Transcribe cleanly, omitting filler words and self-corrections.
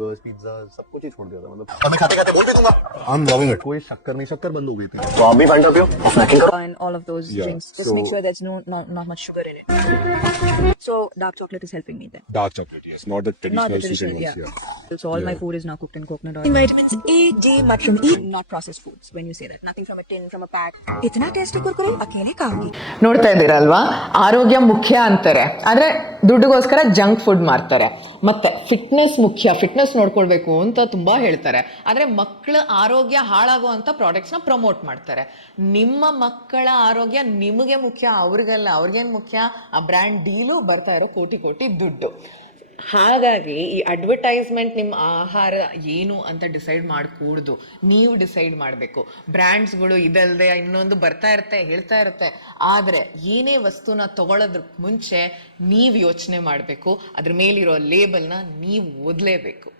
Pizza सब कुछ ही छोड़ दिया था मतलब मैं खाते खाते बोल भी दूंगा आई एम लविंग इट। कोई शक्कर नहीं, शक्कर बंद हो गई थी। तो आप भी फैंटा पियो, स्नैकिंग करो And all of those Yeah, drinks. Just so- make sure there's not much sugar in it. So dark chocolate is helping me then. Dark chocolate, yes, not the traditional, Not the sweetened traditional, ones. yeah. So all my Yeah. food is now cooked in coconut oil. Vitamins A, D, mushroom E, not processed foods. When you say that, nothing from a tin, from a pack. इतना tasty Kurkure अकेले खाऊंगी. ನೋಡ್ತಾ ಇದ್ದೀರಲ್ವಾ, ಆರೋಗ್ಯ ಮುಖ್ಯ ಅಂತಾರೆ, ಆದ್ರೆ ದುಡ್ಡುಗೋಸ್ಕರ junk food ಮಾಡ್ತಾರೆ. ಮತ್ತೆ ಫಿಟ್ನೆಸ್ ಮುಖ್ಯ, ಫಿಟ್ನೆಸ್ ನೋಡ್ಕೊಳ್ಬೇಕು ಅಂತ ತುಂಬಾ ಹೇಳ್ತಾರೆ, ಆದ್ರೆ ಮಕ್ಕಳ ಆರೋಗ್ಯ ಹಾಳಾಗುವಂತ ಪ್ರಾಡಕ್ಟ್ಸ್ ನ ಪ್ರಮೋಟ್ ಮಾಡ್ತಾರೆ. ನಿಮ್ಮ ಮಕ್ಕಳ ಆರೋಗ್ಯ ನಿಮಗೆ ಮುಖ್ಯ, ಅವ್ರಿಗಲ್ಲ. ಅವ್ರಿಗೇನ್ ಮುಖ್ಯ? ಆ ಬ್ರ್ಯಾಂಡ್ ಡೀಲು, ಬರ್ತಾ ಇರೋ ಕೋಟಿ ಕೋಟಿ ದುಡ್ಡು. ಹಾಗಾಗಿ ಈ ಅಡ್ವರ್ಟೈಸ್ಮೆಂಟ್ ನಿಮ್ಮ ಆಹಾರ ಏನು ಅಂತ ಡಿಸೈಡ್ ಮಾಡಕೂಡ್ದು, ನೀವು ಡಿಸೈಡ್ ಮಾಡಬೇಕು. ಬ್ರ್ಯಾಂಡ್ಸ್ಗಳು ಇದಲ್ಲದೆ ಇನ್ನೊಂದು ಬರ್ತಾ ಇರುತ್ತೆ, ಹೇಳ್ತಾ ಇರುತ್ತೆ, ಆದರೆ ಏನೇ ವಸ್ತುನ ತಗೊಳ್ಳೋದ್ರ ಮುಂಚೆ ನೀವು ಯೋಚನೆ ಮಾಡಬೇಕು, ಅದ್ರ ಮೇಲಿರೋ ಲೇಬಲ್ನ ನೀವು ಓದಲೇಬೇಕು.